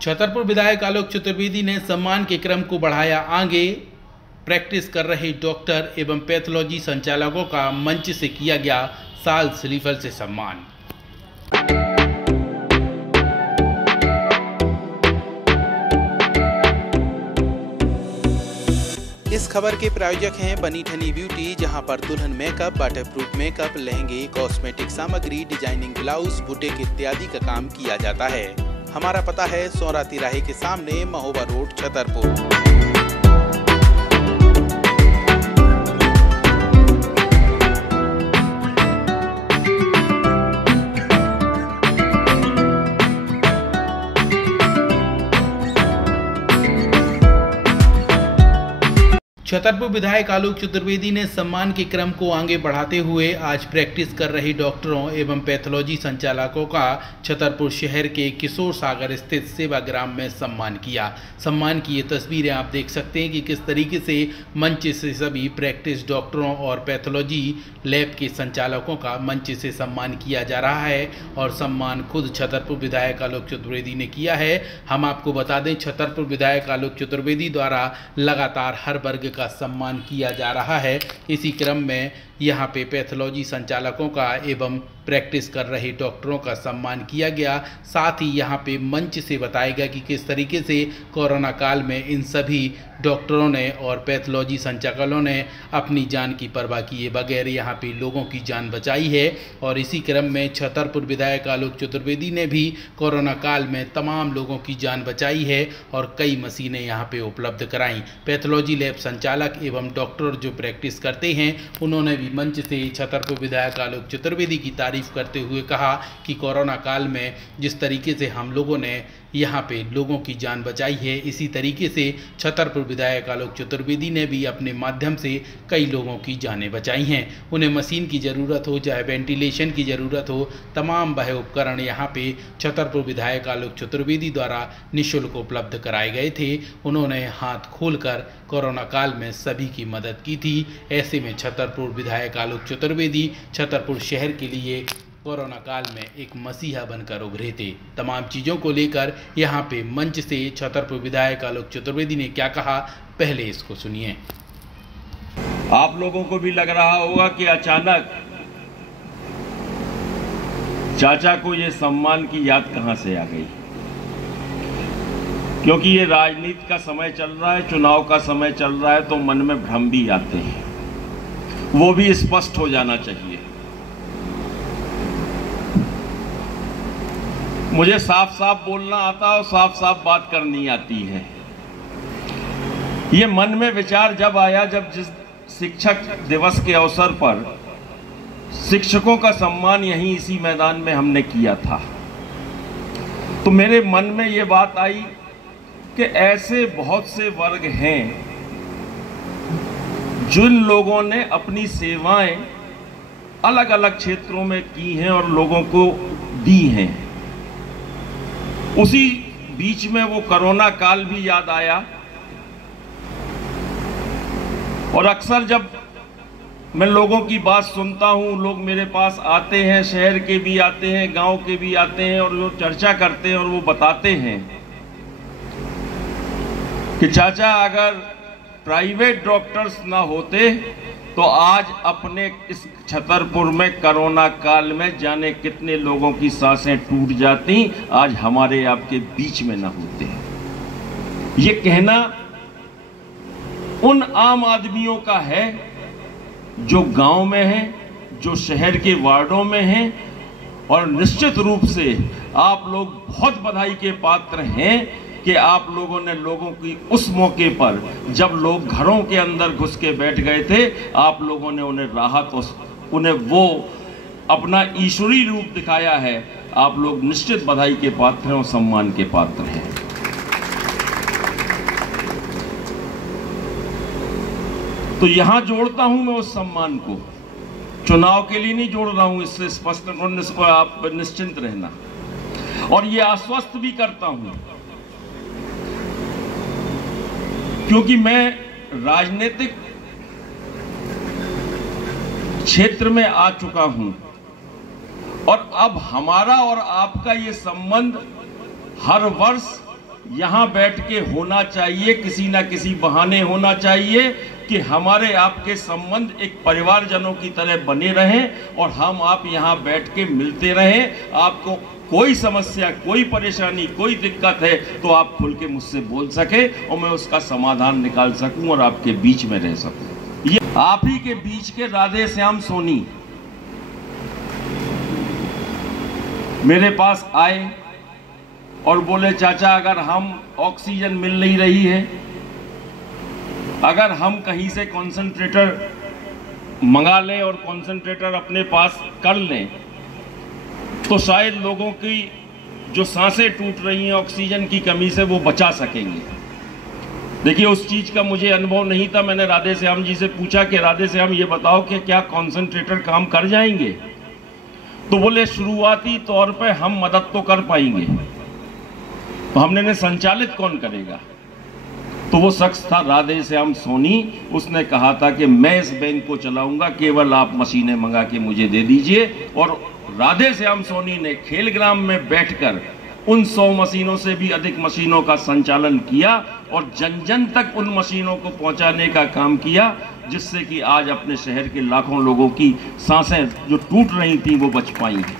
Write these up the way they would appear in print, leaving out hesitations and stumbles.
छतरपुर विधायक आलोक चतुर्वेदी ने सम्मान के क्रम को बढ़ाया आगे। प्रैक्टिस कर रहे डॉक्टर एवं पैथोलॉजी संचालकों का मंच से किया गया साल्स रिफल से सम्मान। इस खबर के प्रायोजक हैं बनी ठनी ब्यूटी, जहां पर दुल्हन मेकअप, वाटरप्रूफ मेकअप, लहंगे, कॉस्मेटिक सामग्री, डिजाइनिंग ब्लाउज, बुटीक इत्यादि का काम किया जाता है। हमारा पता है सौरा तिराहे के सामने, महोबा रोड, छतरपुर। छतरपुर विधायक आलोक चतुर्वेदी ने सम्मान के क्रम को आगे बढ़ाते हुए आज प्रैक्टिस कर रहे डॉक्टरों एवं पैथोलॉजी संचालकों का छतरपुर शहर के किशोर सागर स्थित सेवाग्राम में सम्मान किया। सम्मान की ये तस्वीरें आप देख सकते हैं कि किस तरीके से मंच से सभी प्रैक्टिस डॉक्टरों और पैथोलॉजी लैब के संचालकों का मंच से सम्मान किया जा रहा है और सम्मान खुद छतरपुर विधायक आलोक चतुर्वेदी ने किया है। हम आपको बता दें, छतरपुर विधायक आलोक चतुर्वेदी द्वारा लगातार हर वर्ग का सम्मान किया जा रहा है। इसी क्रम में यहाँ पे पैथोलॉजी संचालकों का एवं प्रैक्टिस कर रहे डॉक्टरों का सम्मान किया गया। साथ ही यहाँ पे मंच से बताया गया कि किस तरीके से कोरोना काल में इन सभी डॉक्टरों ने और पैथोलॉजी संचालकों ने अपनी जान की परवाह किए बगैर यहाँ पे लोगों की जान बचाई है। और इसी क्रम में छतरपुर विधायक आलोक चतुर्वेदी ने भी कोरोना काल में तमाम लोगों की जान बचाई है और कई मशीनें यहाँ पे उपलब्ध कराई। पैथोलॉजी लैब संचालक एवं डॉक्टर जो प्रैक्टिस करते हैं, उन्होंने भी मंच से छतरपुर विधायक आलोक चतुर्वेदी की तारीफ करते हुए कहा कि कोरोना काल में जिस तरीके से हम लोगों ने यहाँ पे लोगों की जान बचाई है, इसी तरीके से छतरपुर विधायक आलोक चतुर्वेदी ने भी अपने माध्यम से कई लोगों की जानें बचाई हैं। उन्हें मशीन की ज़रूरत हो, चाहे वेंटिलेशन की ज़रूरत हो, तमाम वह उपकरण यहाँ पे छतरपुर विधायक आलोक चतुर्वेदी द्वारा निःशुल्क उपलब्ध कराए गए थे। उन्होंने हाथ खोलकर कोरोना काल में सभी की मदद की थी। ऐसे में छतरपुर विधायक आलोक चतुर्वेदी छतरपुर शहर के लिए कोरोना काल में एक मसीहा बनकर उभरे थे। तमाम चीज़ों को लेकर यहाँ पे मंच से छतरपुर विधायक आलोक चतुर्वेदी ने क्या कहा, पहले इसको सुनिए। आप लोगों को भी लग रहा होगा कि अचानक चाचा को ये सम्मान की याद कहां से आ गई, क्योंकि ये राजनीति का समय चल रहा है, चुनाव का समय चल रहा है, तो मन में भ्रम भी आते हैं, वो भी स्पष्ट हो जाना चाहिए। मुझे साफ साफ बोलना आता और साफ साफ बात करनी आती है। ये मन में विचार जब आया, जब जिस शिक्षक दिवस के अवसर पर शिक्षकों का सम्मान यहीं इसी मैदान में हमने किया था, तो मेरे मन में ये बात आई कि ऐसे बहुत से वर्ग हैं जिन लोगों ने अपनी सेवाएं अलग अलग क्षेत्रों में की हैं और लोगों को दी हैं। उसी बीच में वो कोरोना काल भी याद आया और अक्सर जब मैं लोगों की बात सुनता हूं, लोग मेरे पास आते हैं, शहर के भी आते हैं, गांव के भी आते हैं और वो चर्चा करते हैं और वो बताते हैं कि चाचा अगर प्राइवेट डॉक्टर्स ना होते तो आज अपने इस छतरपुर में कोरोना काल में जाने कितने लोगों की सांसें टूट जाती, आज हमारे आपके बीच में ना होते। ये कहना उन आम आदमियों का है जो गांव में हैं, जो शहर के वार्डों में हैं, और निश्चित रूप से आप लोग बहुत बधाई के पात्र हैं कि आप लोगों ने लोगों की उस मौके पर जब लोग घरों के अंदर घुस के बैठ गए थे, आप लोगों ने उन्हें राहत, उन्हें वो अपना ईश्वरी रूप दिखाया है। आप लोग निश्चित बधाई के पात्र हैं और सम्मान के पात्र हैं। तो यहां जोड़ता हूं मैं उस सम्मान को, चुनाव के लिए नहीं जोड़ रहा हूं, इससे स्पष्ट आप निश्चिंत रहना। और ये आश्वस्त भी करता हूं क्योंकि मैं राजनीतिक क्षेत्र में आ चुका हूं और अब हमारा और आपका ये संबंध हर वर्ष यहाँ बैठ के होना चाहिए, किसी ना किसी बहाने होना चाहिए कि हमारे आपके संबंध एक परिवारजनों की तरह बने रहें और हम आप यहाँ बैठ के मिलते रहें। आपको कोई समस्या, कोई परेशानी, कोई दिक्कत है तो आप खुल के मुझसे बोल सके और मैं उसका समाधान निकाल सकूं और आपके बीच में रह सकूं। ये आप ही के बीच के राधे श्याम सोनी मेरे पास आए और बोले, चाचा अगर हम ऑक्सीजन मिल नहीं रही है, अगर हम कहीं से कॉन्सेंट्रेटर मंगा लें और कॉन्सेंट्रेटर अपने पास कर लें तो शायद लोगों की जो सांसें टूट रही हैं ऑक्सीजन की कमी से वो बचा सकेंगे। देखिए उस चीज़ का मुझे अनुभव नहीं था। मैंने राधे श्याम जी से पूछा कि राधे श्याम ये बताओ कि क्या कॉन्सेंट्रेटर काम कर जाएंगे? तो बोले शुरुआती तौर पे हम मदद तो कर पाएंगे। तो हमने संचालित कौन करेगा? तो वो शख्स था राधे श्याम सोनी। उसने कहा था कि मैं इस बैंक को चलाऊंगा, केवल आप मशीनें मंगा के मुझे दे दीजिए। और राधे श्याम सोनी ने खेलग्राम में बैठकर उन 100 मशीनों से भी अधिक मशीनों का संचालन किया और जन जन तक उन मशीनों को पहुंचाने का काम किया, जिससे कि आज अपने शहर के लाखों लोगों की सांसें जो टूट रही थी वो बच पाई हैं।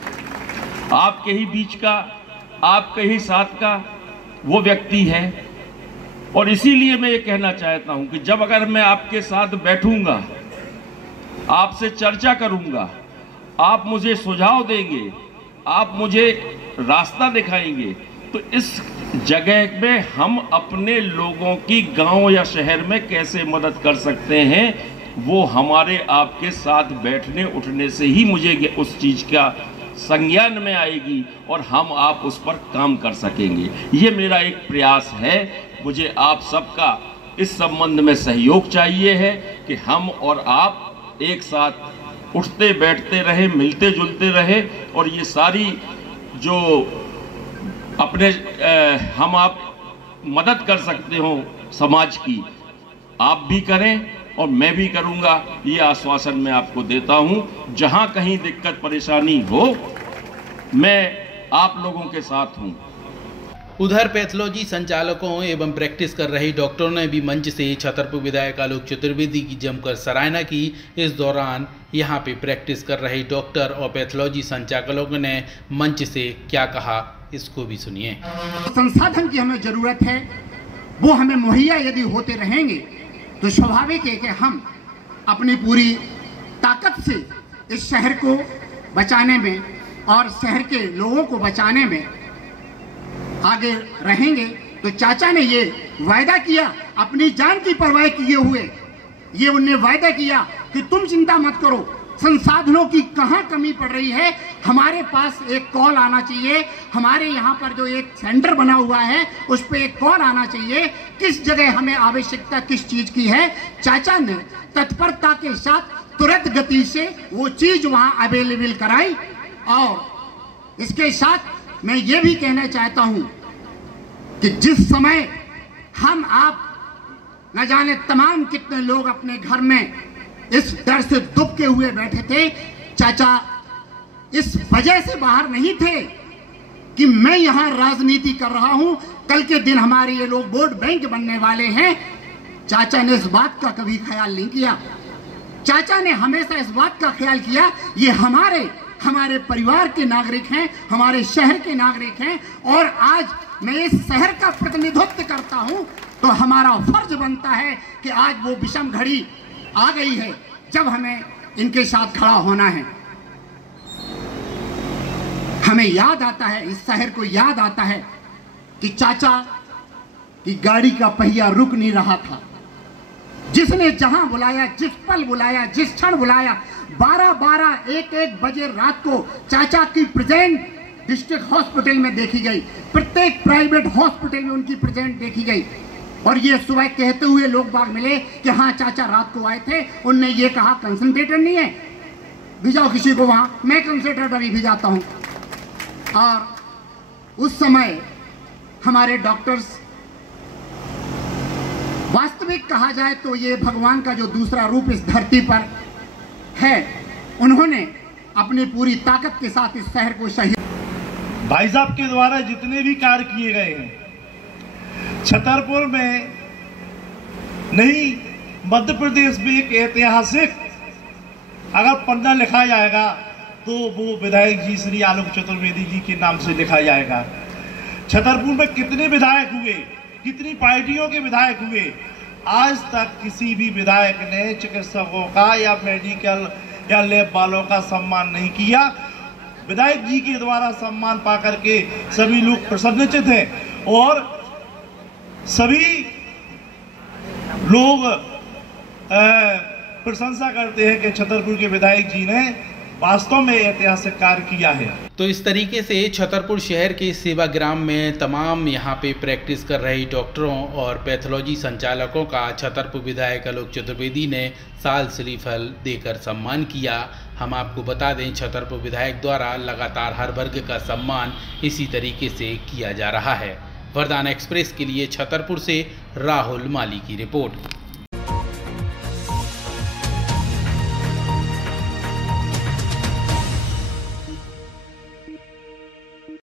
आपके ही बीच का, आपके ही साथ का वो व्यक्ति है। और इसीलिए मैं ये कहना चाहता हूं कि जब अगर मैं आपके साथ बैठूंगा, आपसे चर्चा करूंगा, आप मुझे सुझाव देंगे, आप मुझे रास्ता दिखाएंगे, तो इस जगह में हम अपने लोगों की गांव या शहर में कैसे मदद कर सकते हैं, वो हमारे आपके साथ बैठने उठने से ही मुझे उस चीज़ का संज्ञान में आएगी और हम आप उस पर काम कर सकेंगे। ये मेरा एक प्रयास है। मुझे आप सबका इस संबंध में सहयोग चाहिए है कि हम और आप एक साथ उठते बैठते रहे, मिलते जुलते रहे और ये सारी जो अपने हम आप मदद कर सकते हो समाज की, आप भी करें और मैं भी करूंगा। ये आश्वासन मैं आपको देता हूं। जहां कहीं दिक्कत परेशानी हो, मैं आप लोगों के साथ हूं। उधर पैथोलॉजी संचालकों एवं प्रैक्टिस कर रहे डॉक्टरों ने भी मंच से छतरपुर विधायक आलोक चतुर्वेदी की जमकर सराहना की। इस दौरान यहां पे प्रैक्टिस कर रहे डॉक्टर और पैथोलॉजी संचालकों ने मंच से क्या कहा, इसको भी सुनिए। संसाधन की हमें जरूरत है, वो हमें मुहैया यदि होते रहेंगे तो स्वाभाविक है कि हम अपनी पूरी ताकत से इस शहर को बचाने में और शहर के लोगों को बचाने में आगे रहेंगे। तो चाचा ने ये वायदा किया, अपनी जान की परवाह किए हुए ये उन्हें वायदा किया कि तुम चिंता मत करो, संसाधनों की कहाँ कमी पड़ रही है, हमारे पास एक कॉल आना चाहिए। हमारे यहाँ पर जो एक सेंटर बना हुआ है उस पर एक कॉल आना चाहिए, किस जगह हमें आवश्यकता किस चीज की है। चाचा ने तत्परता के साथ तुरंत गति से वो चीज वहाँ अवेलेबल कराई। और इसके साथ मैं ये भी कहना चाहता हूँ कि जिस समय हम आप न जाने तमाम कितने लोग अपने घर में इस डर से दुबके हुए बैठे थे, चाचा इस वजह से बाहर नहीं थे कि मैं यहाँ राजनीति कर रहा हूँ, कल के दिन हमारे ये लोग वोट बैंक बनने वाले हैं। चाचा ने इस बात का कभी ख्याल नहीं किया। चाचा ने हमेशा इस बात का ख्याल किया ये हमारे परिवार के नागरिक हैं, हमारे शहर के नागरिक हैं। और आज मैं इस शहर का प्रतिनिधित्व करता हूं तो हमारा फर्ज बनता है कि आज वो विषम घड़ी आ गई है जब हमें इनके साथ खड़ा होना है। हमें याद आता है, इस शहर को याद आता है कि चाचा की गाड़ी का पहिया रुक नहीं रहा था। जिसने जहां बुलाया, जिस पल बुलाया, जिस क्षण बुलाया, 12-12, 1-1 बजे रात को चाचा की प्रेजेंट डिस्ट्रिक्ट हॉस्पिटल में देखी गई, प्रत्येक प्राइवेट हॉस्पिटल में उनकी प्रेजेंट देखी गई। और ये सुबह कहते हुए लोग बाग मिले कि हाँ चाचा रात को आए थे, उनने ये कहा कंसंट्रेटर नहीं है, भिजाओ किसी को वहां, मैं कंसंट्रेटर भी भिजाता हूं। और उस समय हमारे डॉक्टर्स, वास्तविक कहा जाए तो ये भगवान का जो दूसरा रूप इस धरती पर है, उन्होंने अपनी पूरी ताकत के साथ इस शहर को सही। भाई साहब के द्वारा जितने भी कार्य किए गए हैं छतरपुर में नहीं, मध्य प्रदेश में एक ऐतिहासिक अगर पन्ना लिखा जाएगा तो वो विधायक जी श्री आलोक चतुर्वेदी जी के नाम से लिखा जाएगा। छतरपुर में कितने विधायक हुए, कितनी पार्टियों के विधायक हुए, आज तक किसी भी विधायक ने चिकित्सकों का या मेडिकल या लैब वालों का सम्मान नहीं किया। विधायक जी के द्वारा सम्मान पाकर के सभी लोग प्रसन्नचित हैं और सभी लोग प्रशंसा करते हैं कि छतरपुर के विधायक जी ने वास्तव में ऐतिहासिक कार्य किया है। तो इस तरीके से छतरपुर शहर के सेवाग्राम में तमाम यहाँ पे प्रैक्टिस कर रहे डॉक्टरों और पैथोलॉजी संचालकों का छतरपुर विधायक आलोक चतुर्वेदी ने साल श्रीफल देकर सम्मान किया। हम आपको बता दें, छतरपुर विधायक द्वारा लगातार हर वर्ग का सम्मान इसी तरीके से किया जा रहा है। वरदान एक्सप्रेस के लिए छतरपुर से राहुल माली की रिपोर्ट।